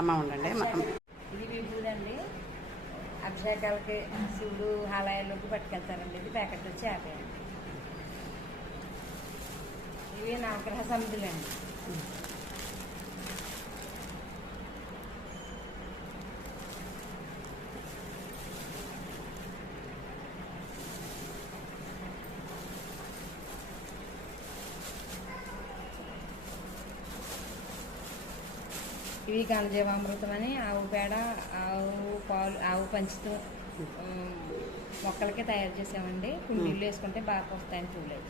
అమ్మ ఉండండి. ఇది విభూదండి, అభిషేకాలకి శివుడు ఆలయాల్లోకి పట్టుకెళ్తారండి. ఇది ప్యాకెట్ వచ్చి 50 అండి. ఇవి నవగ్రహ సమితులండి. ఇవి ఘనజీవామృతం అని ఆవు పేడ, ఆవు పాలు, ఆవు పంచుతో మొక్కలకి తయారు చేసామండి. కుండీళ్ళు వేసుకుంటే బాగా వస్తాయని చూడలేదు.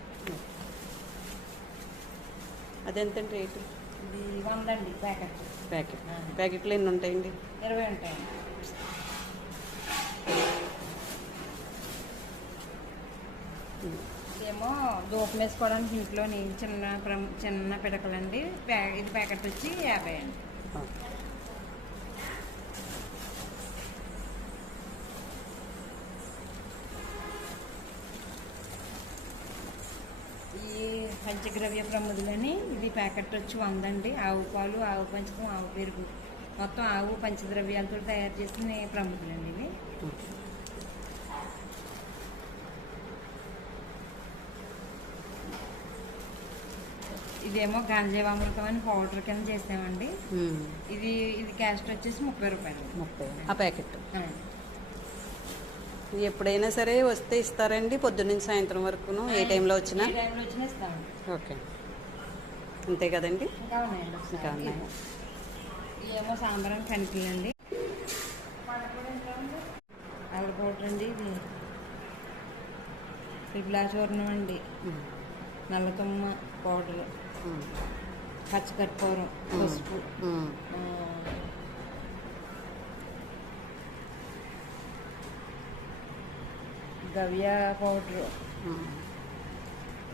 అదెంతండి రేటు? ఇది 100 అండి ప్యాకెట్. ప్యాకెట్లు ఎన్ని ఉంటాయండి? 20 ఉంటాయండి. ఇదేమో దూపం వేసుకోవడానికి ఇంట్లో చిన్న పిడకలండి. ఇది ప్యాకెట్ వచ్చి 50 అండి. ఈ పంచద్రవ్య ప్రముదులని ఇది ప్యాకెట్ వచ్చి 100 అండి. ఆవు పాలు, ఆవు పంచకం, ఆవు పెరుగు, మొత్తం ఆవు పంచద్రవ్యాలతో తయారు చేసిన ప్రముదులండి ఇవి. ఇదేమో గాంజీవామృతం అని పౌడర్ కింద చేసామండి. ఇది కాస్ట్ వచ్చేసి 30 రూపాయలు. 30 ఆ ప్యాకెట్. ఎప్పుడైనా సరే వస్తే ఇస్తారండి? పొద్దున్న సాయంత్రం వరకును ఏ టైంలో వచ్చినా? ఇస్తామండి. ఓకే, అంతే కదండి. ఇంకా ఉన్నాయి. ఇవేమో సాంబారం కనిపిల్లండి. ఆవిడ పౌడర్ అండి. ఇది పిల్లాచూర్ణం అండి, నల్లతుమ్మ పౌడర్, పచ్చకర్పూరం, పసుపు, గవ్య పౌడరు,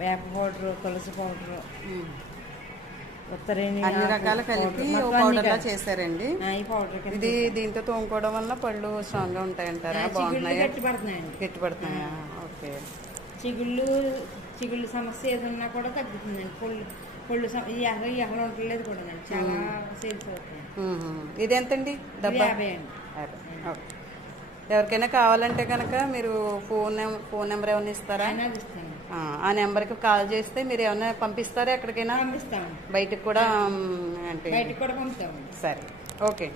వేప పౌడరు, తులసి పౌడరు, ఉత్తరేణి, అన్ని రకాలు కలిపి పౌడర్లా చేశారండి. ఈ పౌడర్ ఇది దీంతో తోముకోవడం వల్ల పళ్ళు స్ట్రాంగ్ గా ఉంటాయంటారా? బాగున్నాయి, గట్టిపడుతున్నాయా? ఓకే. చిగుళ్ళు సమస్య ఏదన్నా కూడా తగ్గుతుందండి. పళ్ళు ఈ ఎహలు ఉండలేదు కూడా చాలా సేల్స్ అవుతుంది. ఇది ఎంతండి? 50 అండి. ఎవరికైనా కావాలంటే కనుక మీరు ఫోన్ నెంబర్ ఏమైనా ఇస్తారా? ఆ నెంబర్కి కాల్ చేస్తే మీరు ఏమైనా పంపిస్తారా? ఎక్కడికైనా పంపిస్తాము. బయటకు కూడా పంపుతాము. సరే, ఓకే.